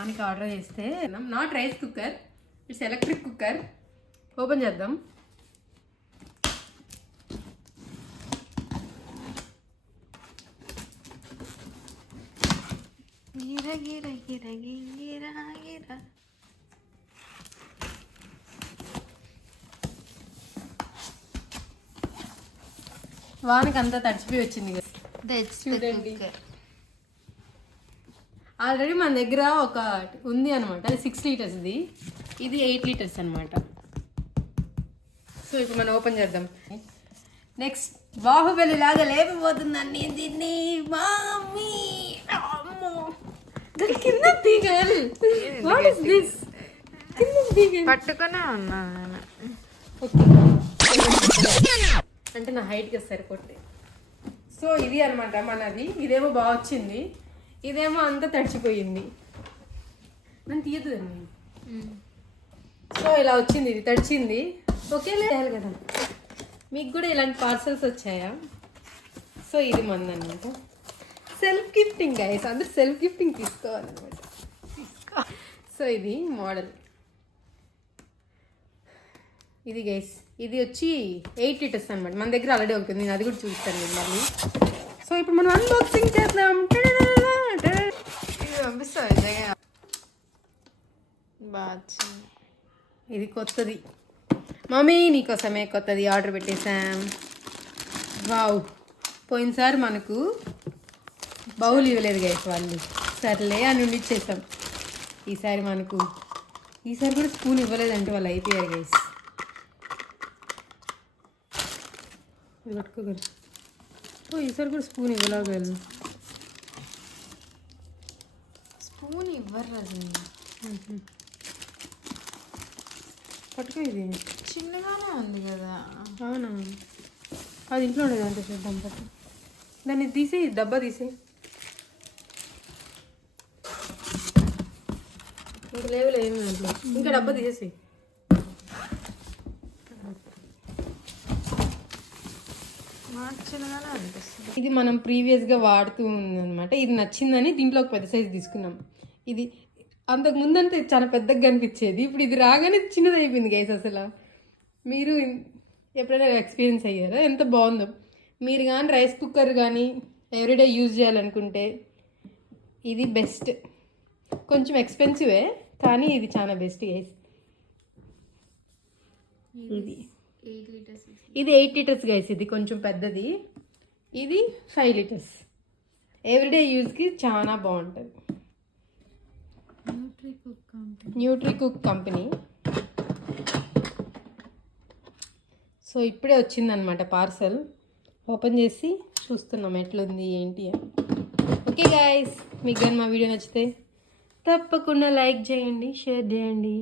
దానికి ఆర్డర్ చేస్తే not rice cooker, it's electric cooker. Open చేద్దాం. వానికి అంతా తడిచిపోయి వచ్చింది కదా. చూడండి, ఆల్రెడీ మన దగ్గర ఒక ఉంది అనమాట, అది 6 లీటర్స్, ఇది 8 లీటర్స్ అనమాట. సో ఇప్పుడు మనం ఓపెన్ చేద్దాం. నెక్స్ట్ బాహుబలి లాగా లేకపోతుందండి దీన్ని. మమ్మీ కింద తీగల్, వాట్ ఇస్ దిస్? కింద తీగల్ పట్టుకునే ఉన్నా అంటే నా హైట్కి సరిపోతే. సో ఇది అనమాట మనది. ఇదేమో బాగా వచ్చింది, ఇదేమో అంతా తడిచిపోయింది. నన్ను తీయదుండి. సో ఇలా వచ్చింది, ఇది తడిచింది. ఓకేలే కదా. మీకు కూడా ఇలాంటి పార్సల్స్ వచ్చాయా? సో ఇది మందనమాట. సెల్ఫ్ గిఫ్టింగ్ గైస్, అందరూ సెల్ఫ్ గిఫ్టింగ్ తీసుకోవాలన్నమాట. సో ఇది మోడల్, ఇది గైస్. ఇది వచ్చి 8 లీటర్స్ అనమాట. మన దగ్గర ఆల్రెడీ ఉంటుంది, నేను అది కూడా చూపిస్తాను మిమ్మల్ని. సో ఇప్పుడు మనం అన్బాక్సింగ్ చేద్దాం. ఇది కొత్తది మమ్మీ, నీకోసమే కొత్తది ఆర్డర్ పెట్టేశాం. వావ్, పోయినసారి మనకు బౌల్ ఇవ్వలేదు గైస్ వాళ్ళు, సర్లే అని ఉండిచ్చేసాం. ఈసారి కూడా స్పూన్ ఇవ్వలేదంటే వాళ్ళు అయిపోయారు గైస్. ఇది పట్టుకోగలరు. ఈసారి కూడా స్పూన్ ఇవ్వలేగలరు. స్పూన్ ఇవ్వరు అది. పట్టుకో, ఇది చిన్నగానే ఉంది కదా. అవునా, అది ఇంట్లో ఉండేది అంటే చూద్దాం. పట్టు, దాన్ని తీసేయి, డబ్బా తీసేయి. ఇంకా లేవులే ఏమి దాంట్లో, ఇంకా డబ్బా తీసేసి. చిన్నగానే అనిపిస్తుంది. ఇది మనం ప్రీవియస్గా వాడుతూ ఉందన్నమాట. ఇది నచ్చిందని దీంట్లో ఒక పెద్ద సైజు తీసుకున్నాం. ఇది అంతకు ముందంటే చాలా పెద్దగా కనిపించేది, ఇప్పుడు ఇది రాగానే చిన్నది అయిపోయింది గైస్. అసలు మీరు ఎప్పుడైనా ఎక్స్పీరియన్స్ అయ్యారా? ఎంత బాగుందో. మీరు కానీ రైస్ కుక్కర్ కానీ ఎవ్రీడే యూజ్ చేయాలనుకుంటే ఇది బెస్ట్. కొంచెం ఎక్స్పెన్సివే కానీ ఇది చాలా బెస్ట్ గైస్. ఇది 8 లీటర్స్ గైస్. ఇది కొంచెం పెద్దది, ఇది 5 లీటర్స్. ఎవ్రీడే యూజ్కి చాలా బాగుంటుంది. న్యూట్రీకుక్ కంపెనీ. సో ఇప్పుడే వచ్చిందనమాట పార్సల్. ఓపెన్ చేసి చూస్తున్నాం ఎట్లుంది ఏంటి అని. ఓకే గైస్, మీకు కానీ మా వీడియో నచ్చితే తప్పకుండా లైక్ చేయండి, షేర్ చేయండి.